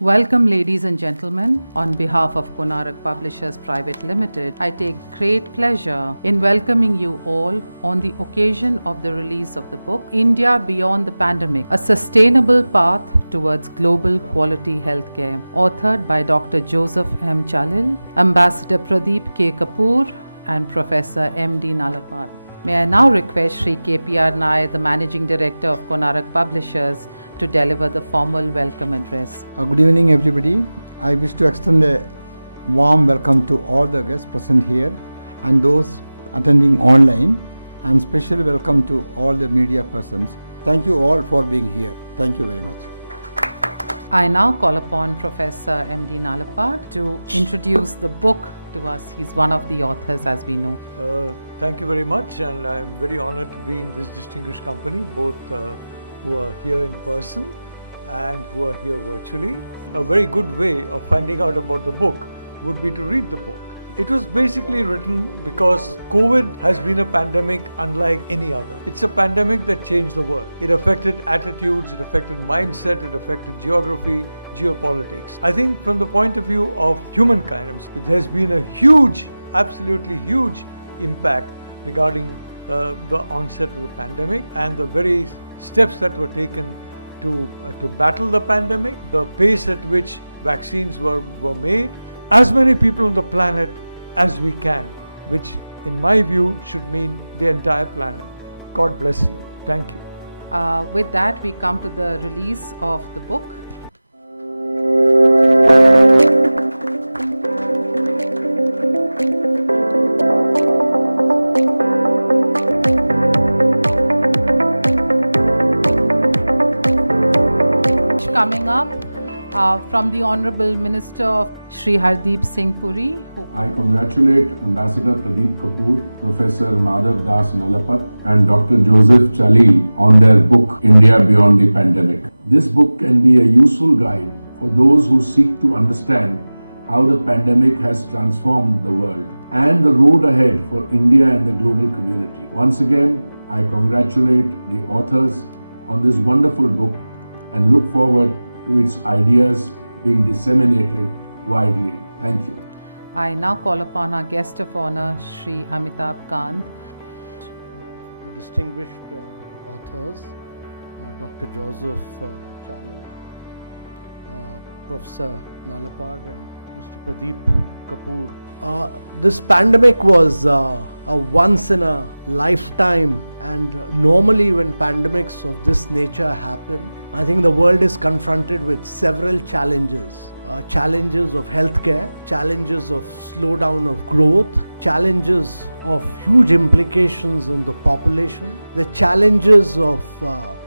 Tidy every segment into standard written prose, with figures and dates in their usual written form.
Welcome, ladies and gentlemen. On behalf of Konark Publishers Private Limited, I take great pleasure in welcoming you all on the occasion of the release of the book, India Beyond the Pandemic, A Sustainable Path Towards Global Quality Healthcare, authored by Dr. Joseph M. Chalil, Ambassador Pradeep K. Kapur, and Professor M.D. Nalapat. May I now request Shri K.P.R. Nair, the Managing Director of Konark Publishers, to deliver the formal welcome address. Good evening, everybody. I wish to extend a warm welcome to all the guests present here and those attending online, and special welcome to all the media persons. Thank you all for being here. Thank you very much. I now call upon Professor M.D. Nalapat to introduce the book to us. He's one of the authors, as we know. Thank you very much, and I'm very honored to be in this distinguished company, both who are here in person and who are here virtually. A very good way of finding out about the book would be to read the book. It was basically written because COVID has been a pandemic unlike any other. It's a pandemic that changed the world. It affected attitudes, it affected mindset, it affected geography, geopolitics. I think from the point of view of humankind, there's been a huge, absolutely huge impact regarding the onset of the pandemic and the very steps that were taken to battle the pandemic, the pace at which vaccines were made, as many people on the planet as we can, which in my view should mean the entire planet. God bless you. Thank you. With that, we come to the release of the book. Coming up from the Honorable Minister of Shri Randeep Singh Puri. I congratulate Ambassador Pradeep Kapur, Professor Madhav Das Nalapat and Dr. Joseph Chalil on their book India Beyond the Pandemic. This book can be a useful guide for those who seek to understand how the pandemic has transformed the world and the road ahead for India and the global community. Once again, I congratulate the authors on this wonderful book and look forward to its ideas being disseminated widely. Thank you. I now call upon our guest of honor, Shri Amitabh Kant. The distinguished authors, Dr. Joseph Chalil, Professor Nalapat and Mr. Pradeep Kapur. This pandemic was a once in a lifetime, and normally when pandemics of this nature happen, I think the world is confronted with several challenges. Challenges of healthcare, challenges of slowdown of growth, challenges of huge implications on the population, the challenges of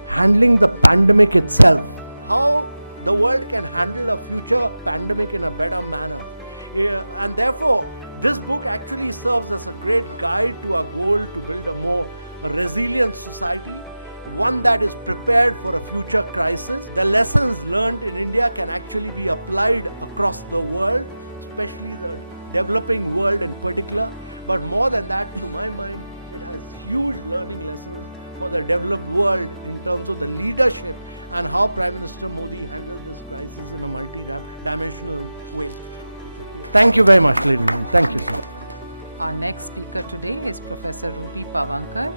handling the pandemic itself, how the world can handle a future pandemic in a better manner. And therefore, this book actually serves as a great guide to our goal to build a more resilient society, one that is prepared for a future crisis. The lessons learned in India can actually be applied across the world, especially the developing world in particular. But more than that, to my mind, it has huge learning lessons for the developed world in terms of the leadership and how Prime Minister Modi handled this crisis in a multi-dimensional way. Thank you very much, ladies and gentlemen. Thank you so much. Our next speaker today is Professor Ruby Pawankar.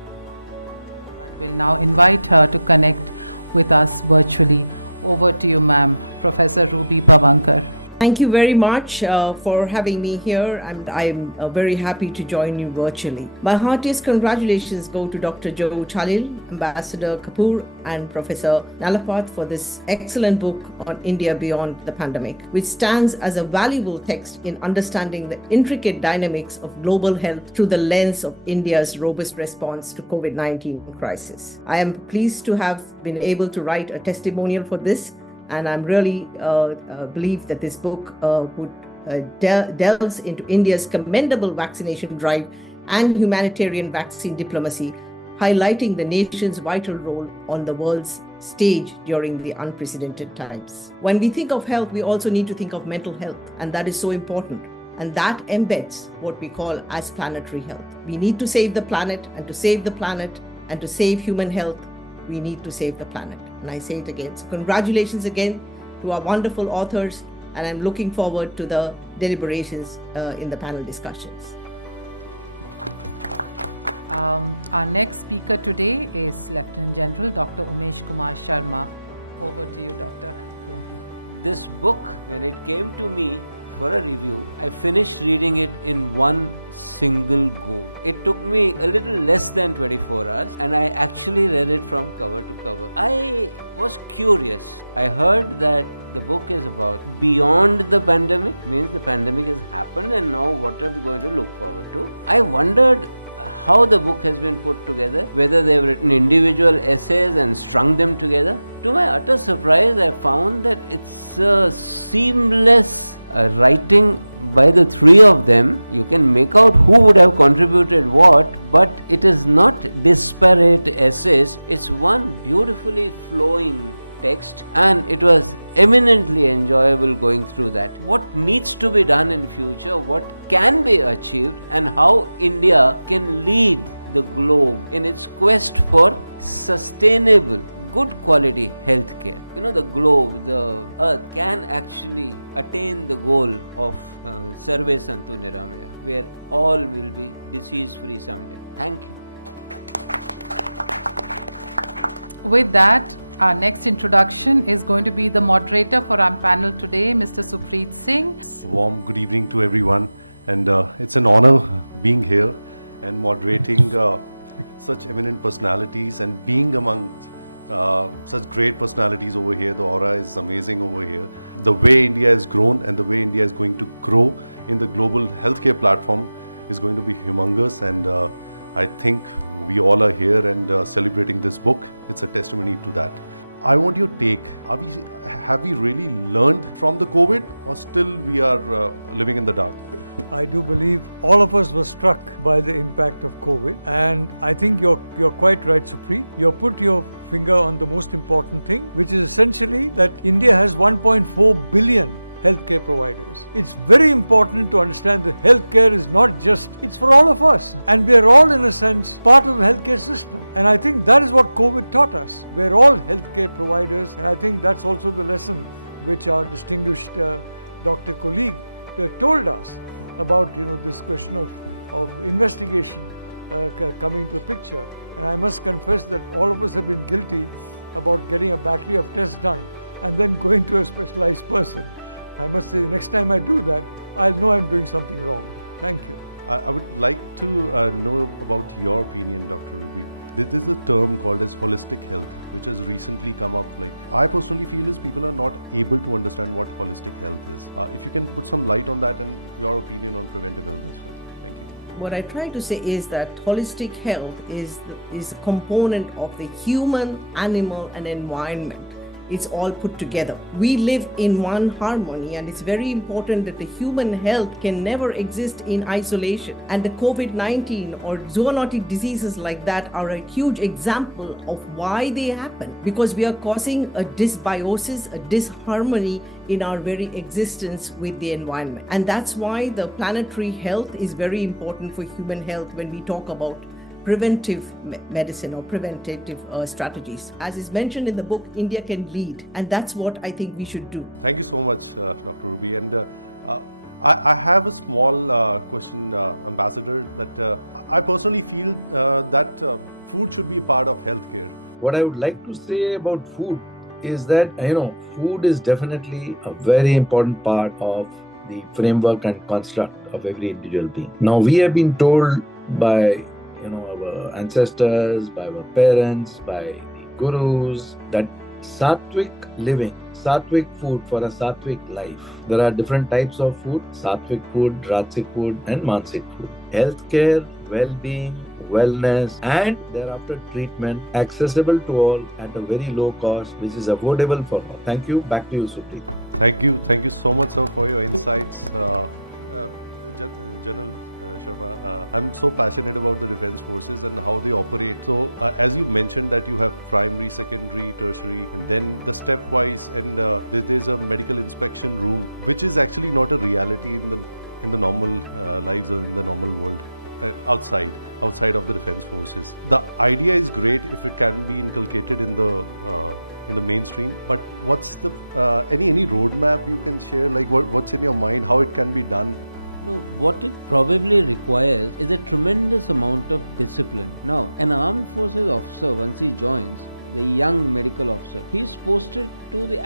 I will now invite her to connect with us virtually. Over to you, ma'am. Professor Ruby Pawankar. Thank you very much for having me here, and I'm very happy to join you virtually. My heartiest congratulations go to Dr. Joe Chalil, Ambassador Kapur, and Professor Nalapat for this excellent book on India Beyond the Pandemic, which stands as a valuable text in understanding the intricate dynamics of global health through the lens of India's robust response to COVID-19 crisis. I am pleased to have been able to write a testimonial for this, and I'm really believe that this book delves into India's commendable vaccination drive and humanitarian vaccine diplomacy, highlighting the nation's vital role on the world's stage during the unprecedented times. When we think of health, we also need to think of mental health, and that is so important. And that embeds what we call as planetary health. We need to save the planet, and to save the planet and to save human health, we need to save the planet. And I say it again. So congratulations again to our wonderful authors, and I'm looking forward to the deliberations in the panel discussions. Our next speaker today is Lieutenant General Dr. Umesh Kumar Sharma. Over to you, Doctor. This book, when it came to me for a review, I finished reading it in one single go. It took me a little less than 24 hours, and I actually read it from cover to cover. I was curious. I heard that the book is about beyond the pandemic, means the pandemic has happened and now what are we going to look forward to. I wondered how the book has been put together, whether they have written individual essays and strung them together. To my utter surprise, I found that it's a seamless writing by the three of them. You can make out who would have contributed what, but it is not disparate essays. It's one beautifully flowing text, and it was eminently enjoyable going through that. What needs to be done in future, what can be achieved, and how India can lead the globe in its quest for sustainable, good quality healthcare. The globe, the earth can actually attain the goal of Sarve Santu Niramaya, where all will be disease free someday. Thank you. With that, our next introduction is going to be the moderator for our panel today, Mr. Supreet Singh. Warm good evening to everyone, and it's an honor being here and moderating such eminent personalities and being among such great personalities over here. The aura is amazing over here. The way India has grown and the way India is going to grow in the global healthcare platform is going to be humongous, and I think we all are here and celebrating this book. It's a testimony to that. I want your take. Have we really learned from the COVID, or still we are living in the dark? I do believe all of us were struck by the impact of COVID, and I think you're quite right, Supreet. You put your finger on the most important thing, which is essentially that India has 1.4 billion healthcare providers. It's very important to understand that healthcare is not just, it's for all of us. And we're all, in a sense, part of the healthcare system. And I think that is what COVID taught us. We're all healthcare providers, and I think that's also the lesson which our distinguished Dr. colleague told us about, this question of investigation coming into the picture. And I must confess that all of us have been guilty about getting a battery of tests done and then going to a specialized person. I must say, the next time I do that, I'll know I'm doing something wrong. Thank you. I would like to know about your opinion, Dr. Ruby. This is a term called as holistic health, which has recently come up. I personally feel is people are not able to understand what holistic health is. If you can put some light on that and your opinion on preventive health as well. Thank you. What I try to say is that holistic health is a component of the human, animal, and environment. It's all put together. We live in one harmony, and it's very important that the human health can never exist in isolation. And the COVID-19 or zoonotic diseases like that are a huge example of why they happen, because we are causing a dysbiosis, a disharmony in our very existence with the environment. And that's why the planetary health is very important for human health when we talk about preventive medicine or preventative strategies. As is mentioned in the book, India can lead, and that's what I think we should do. Thank you so much, Dr. Ruby. And I have a small question, Ambassador, that I personally feel that food should be a part of healthcare. What I would like to say about food is that, food is definitely a very important part of the framework and construct of every individual being. Now, we have been told by our ancestors, by our parents, by the gurus, that sattvic living, sattvic food for a sattvic life. There are different types of food: sattvic food, rajasic food, and manasic food. Healthcare, well-being, wellness, and thereafter treatment accessible to all at a very low cost, which is affordable for all. Thank you. Back to you, Supreet. Thank you so much, sir, for your insights. General Sharma, I'm so passionate about the defense forces and how they operate. So as you mentioned that you have primary, secondary, tertiary, and then the stepwise, and there's a medical inspection room, which is actually not a reality in the normal lives or in the normal world outside of the defense forces. The idea is great if it can be inculcated in the in the mainstream. But what's the any roadmap you can share? Like what's in your mind? How it can be done? No, what it probably requires is a tremendous amount of discipline. Now, an armed forces officer, once he joins, the young medical officer, he is posted to the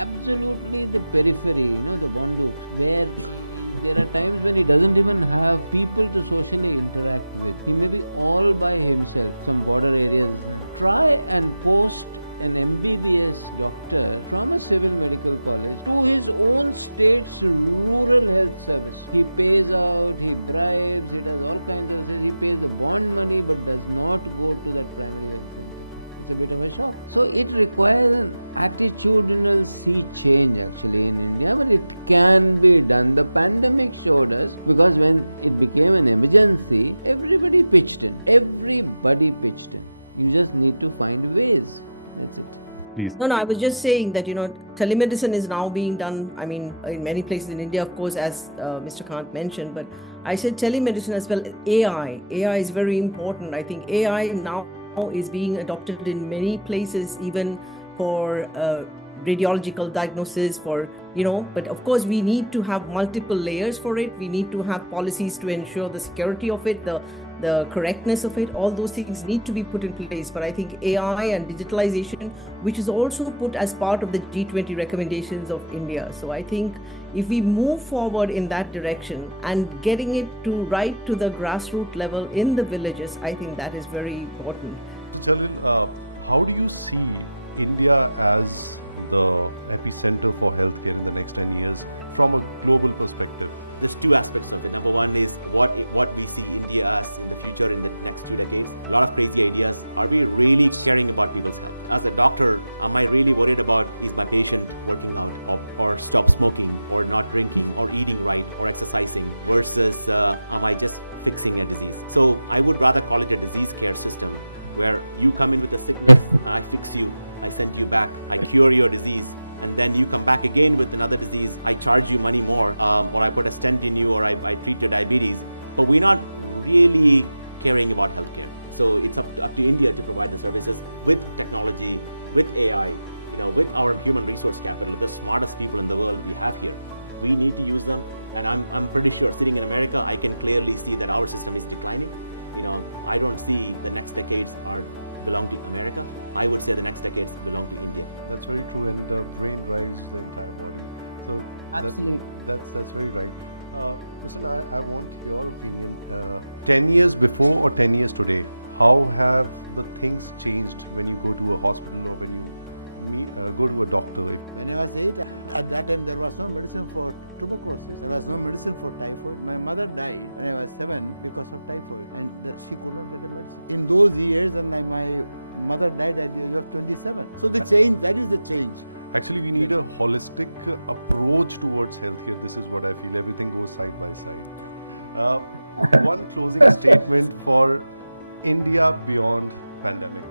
periphery, the bondukes, where there are times when he doesn't even have people to socially interact with. He may be all by himself, some border areas. Try and post an MBBS doctor from a civil medical college to his own state's rural health service. He pays out, he bribes, he does all kinds of things. He pays the bond money but does not go to that primary health center. It's a bit of a shock. So it requires an attitudinal sea change actually in India, but it can be done. The pandemic showed us, because when it became an emergency, everybody pitched in. Everybody pitched in. You just need to find ways. That's it. Please. No, I was just saying that, telemedicine is now being done, in many places in India, of course, as Mr. Kant mentioned, but I said telemedicine as well. AI is very important. I think AI now is being adopted in many places, even for radiological diagnosis, but of course we need to have multiple layers for it. We need to have policies to ensure the security of it, the correctness of it. All those things need to be put in place. But I think AI and digitalization, which is also put as part of the G20 recommendations of India. So I think if we move forward in that direction and getting it right to the grassroots level in the villages, I think that is very important. So Chalil, how do you see India as the epicenter for healthcare in the next 10 years from a global perspective? There's two aspects of it. Number one is what we see India as in the future, in the next 2 decades. A lot of crazy ideas. Are we really caring about people's health? As a doctor, am I really worried about, is my patient working out or stop smoking or not drinking or eating right or exercising, versus am I just fixing a disease? So I would rather call it a disease care system, where you come in with a sickness, I fix you, I send you back, I cure your disease, and then you come back again with another disease, I charge you money more, or I put a stent in you, or I treat your diabetes. But we're not really caring about healthcare. So it's up to India to provide the services with technology, with AI, with our human resource capital, the smartest people in the world we have here. We need to use them, and I'm pretty sure, sitting in America, I can clearly see that our system is declining. I don't see the next decades belong to America. I would say the next decades belong to India. That's very true, and the brain drives the entire body. So absolutely, that's very right. Listen, I want your opinion. 10 years before or 10 years today, how have the things changed when you go to a hospital or when you go to a doctor? When I was 8, at that time there was no medicine for tuberculosis. There was no medicine for typhoid. My mother died when I was 7 because of typhoid, and she could not get a medicine. In those years, and my mother died at the age of 27. So the change, that is the change. Actually, we need a holistic approach towards healthcare. This is what I feel. Everything goes side by side. One closing statement for India beyond pandemic.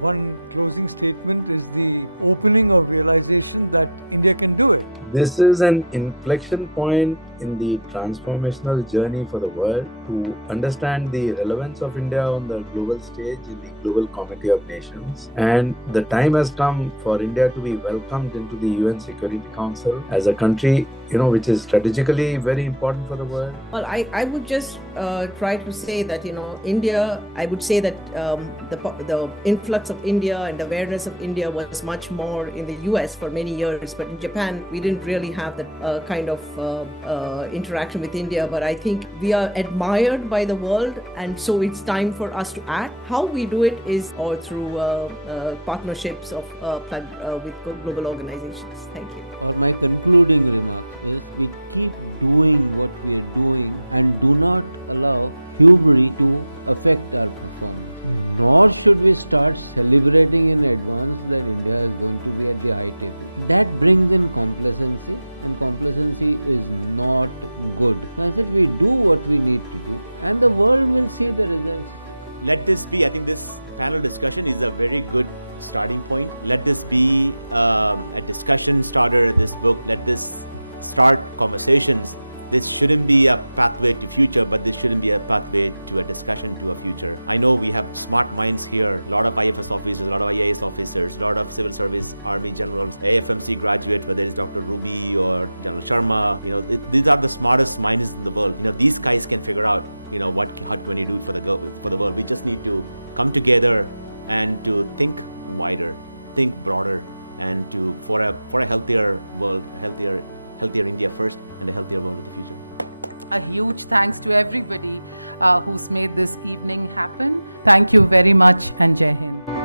One closing statement is the opening of realization that India can do it. This is an inflection point in the transformational journey for the world to understand the relevance of India on the global stage in the global community of nations. And the time has come for India to be welcomed into the UN Security Council as a country, which is strategically very important for the world. Well, I would just try to say that, India, I would say that the influx of India and awareness of India was much more in the US for many years, but in Japan, we didn't really have that kind of interaction with India. But I think we are admired by the world, and so it's time for us to act. How we do it is through partnerships with global organizations. Thank you. Or my concluding remark is, we keep doing what we are doing and do not allow hubris to affect our performance. Nor should we start celebrating in advance that India is going to be at the high table. That brings in complacency, and complacency is not good. So I said, we do what we need to do, and the world will see the results. Let this be, I think this panel discussion is a very good starting point. Let this be a discussion starter at this book. Let this start conversations this shouldn't be a pathway to future, but this shouldn't be a pathway to a discussion to a future. I know we have smart minds here, a lot of IFS officers, a lot of IAS officers, a lot of civil service army generals, AFMC graduates, whether it's Dr. Ruby or General Sharma, these are the smartest minds in the world. These guys can figure out, how can we do for the world. We just need to come together and to think wider, think broader, and for a healthier world, a healthier India first, and a healthier world in the future. A huge thanks to everybody who's made this evening happen. Thank you very much, and Jai Hind.